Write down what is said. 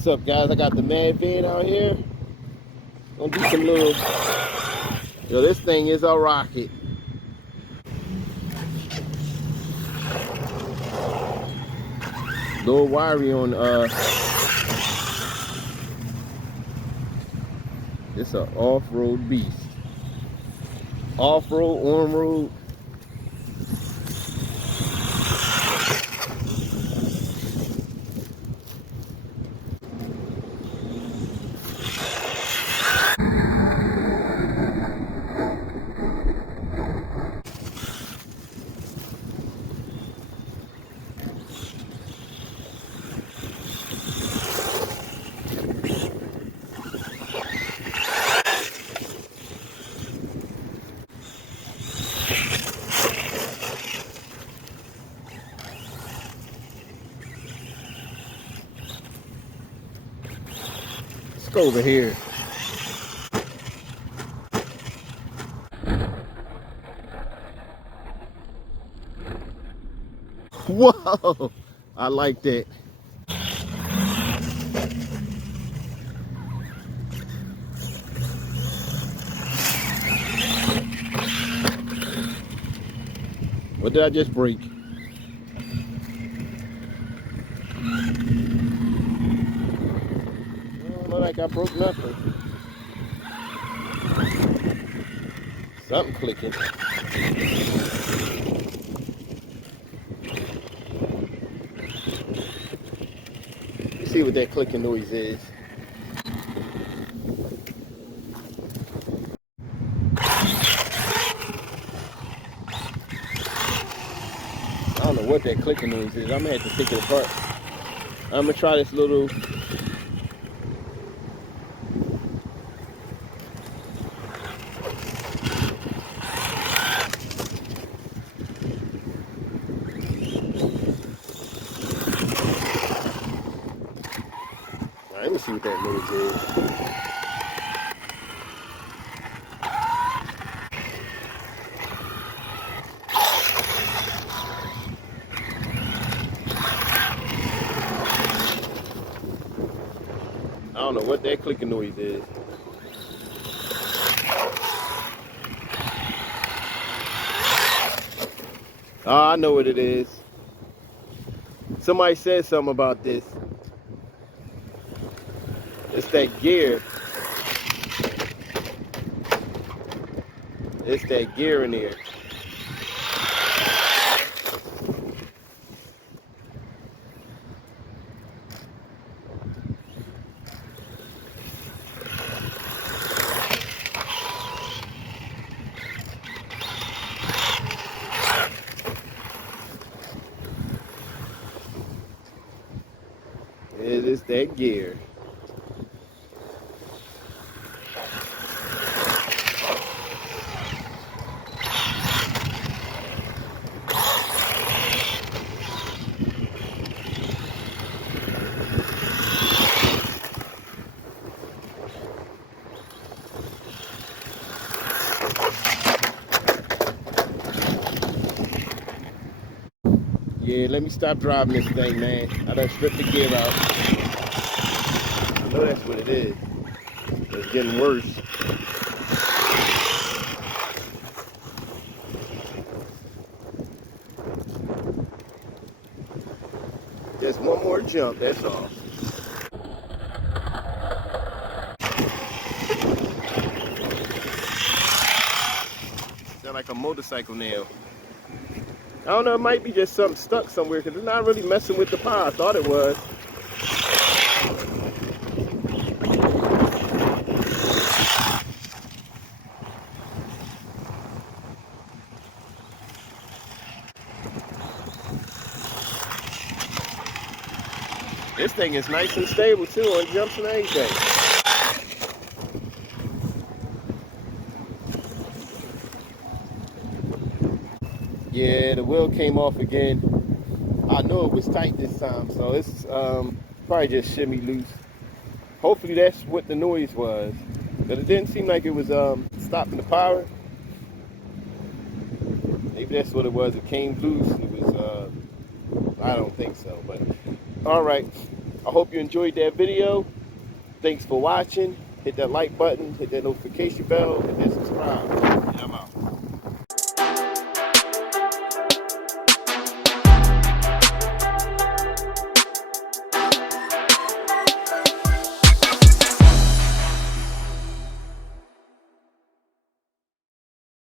What's up, guys? I got the Mad Van out here. Gonna do some little. Yo, this thing is a rocket. Little wiry on. It's an off-road beast. Off-road, on-road. Let's go over here. Whoa! I like that. What did I just break? Look like I broke nothing. Something clicking. Let's see what that clicking noise is. I don't know what that clicking noise is. I'm gonna have to take it apart. I'm gonna try this little. Let me see what that noise is. I don't know what that clicking noise is. Oh, I know what it is. Somebody said something about this. It's that gear. It's that gear in there. It is that gear. Yeah, let me stop driving this thing, man. I done stripped the gear out. I know that's what it is. It's getting worse. Just one more jump, that's all. Sound like a motorcycle nail. I don't know, it might be just something stuck somewhere because it's not really messing with the power. I thought it was. This thing is nice and stable too on jumps and everything. Yeah, the wheel came off again. I know it was tight this time, so it's probably just shimmy loose. Hopefully that's what the noise was. But it didn't seem like it was stopping the power. Maybe that's what it was. It came loose. It was, I don't think so. But all right. I hope you enjoyed that video. Thanks for watching. Hit that like button, hit that notification bell, hit that subscribe. And I'm out.